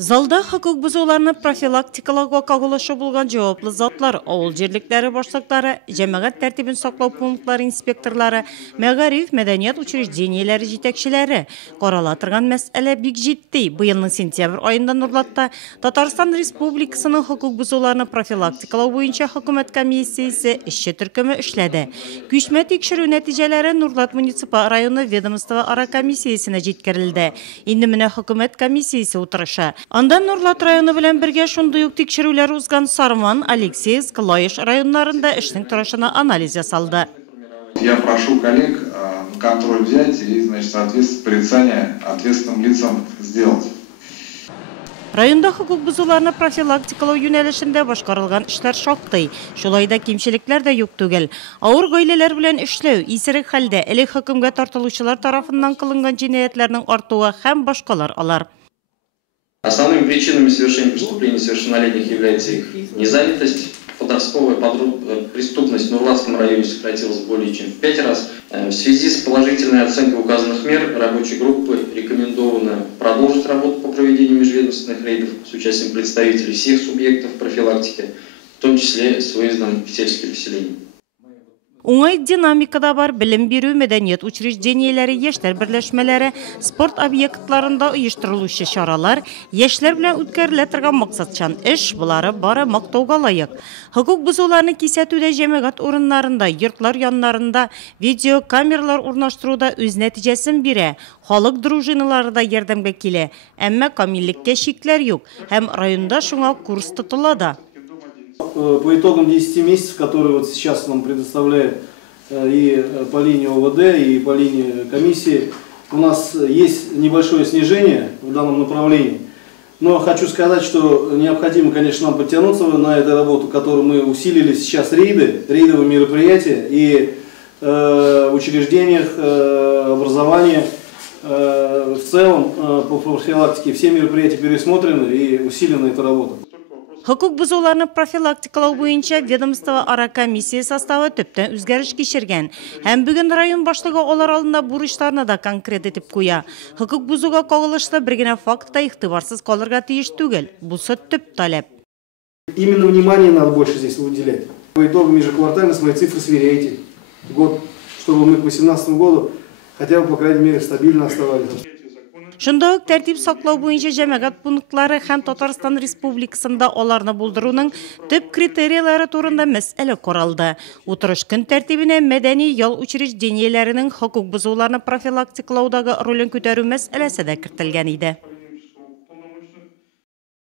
Залда хукук бузууларны профилактикалауга кагылышы булган жауаплы затлар, авыл жерликтери башлыктары, жамаат тәртибин саклоо пунктлары инспекторлары, мәгариф, мәдәният учрежденияләре җитәкчеләре каралатырган мәсьәлә бик җитди. Быелның сентябрь айында Нурлатта Татарстан Республикасының хукук бузууларны профилактикалау буенча хөкүмәт комиссиясе эшче төркеме эшләде. Күчмә тикшерү нәтиҗәләре Нурлат муниципаль районы ведомство ара комиссиясенә җиткерелде. Инде менә хөкүмәт комиссиясе утырышы. Андан Нурлат районы белән бергә шундый ук тикшерүләр узган Сарман, Алексеевск, Лаеш районнарында эшнең торышына анализ ясалды. Я прошу коллег контроль взять и, значит, соответственно, порицание ответственным лицам сделать. Районда хукук бузуларны профилактикалау юнәлешендә башкарылган эшләр шактый. Шулай да кимчелекләр дә юк түгел. Авыр гаиләләр белән эшләү, исерек хәлдә элек хөкемгә тартылучылар тарафыннан кылынган җинаятьләрнең артуы һәм башкалар алар. Основными причинами совершения преступлений несовершеннолетних является их незанятость. Подростковая преступность в Нурлатском районе сократилась более чем в 5 раз. В связи с положительной оценкой указанных мер рабочей группы рекомендовано продолжить работу по проведению межведомственных рейдов с участием представителей всех субъектов профилактики, в том числе с выездом в сельские поселения. Уңай динамикада бар билим бирү, мәдәният учрежденияләре, яшьләр берләшмәләре, спорт объектларында оештырылучы чаралар, яшьләр белән үткәрелә торган максатчан эш, булары бары мактауга лаек. Хукук бузуларны кисәтүдә җәмәгать урыннарында, йортлар яннарында видеокамералар урнаштыруда үз нәтиҗәсен бирә. Халык дружиналары да ярдәмгә килә, әмма камиллеккә чикләр юк, һәм районда шуңа курс тотыла да. По итогам 10 месяцев, которые вот сейчас нам предоставляет и по линии ОВД, и по линии комиссии, у нас есть небольшое снижение в данном направлении. Но хочу сказать, что необходимо, конечно, нам подтянуться на эту работу, которую мы усилили сейчас рейдовые мероприятия и в учреждениях образования. В целом по профилактике все мероприятия пересмотрены и усилена эта работа. Хукук бузуларны профилактикалау буенча ведомство ара комиссия составы төптән үзгәреш кичергән. Һәм бүген район башлыгы алар алдында бурычларны да конкрет итеп куя. Хукук бузуга кагылышлы бер генә фактта игътибарсыз калырга тиеш түгел. Бусы төп таләп. Именно внимание надо больше здесь уделять. По итогам ежеквартально свои цифры сверяйте. Год, чтобы мы к 2018 году хотя бы, по крайней мере, стабильно оставались. Шунда ук тәртип саклау буенча җәмәгать пунктлары һәм Татарстан Республикасында аларны булдыруның төп критерийлары турында мәсьәлә каралды. Утырыш көн тәртибенә мәдәни ял учрежденияләренең хукук бузуларны профилактикалаудагы ролен күтәрү мәсьәләсе дә кертелгән иде.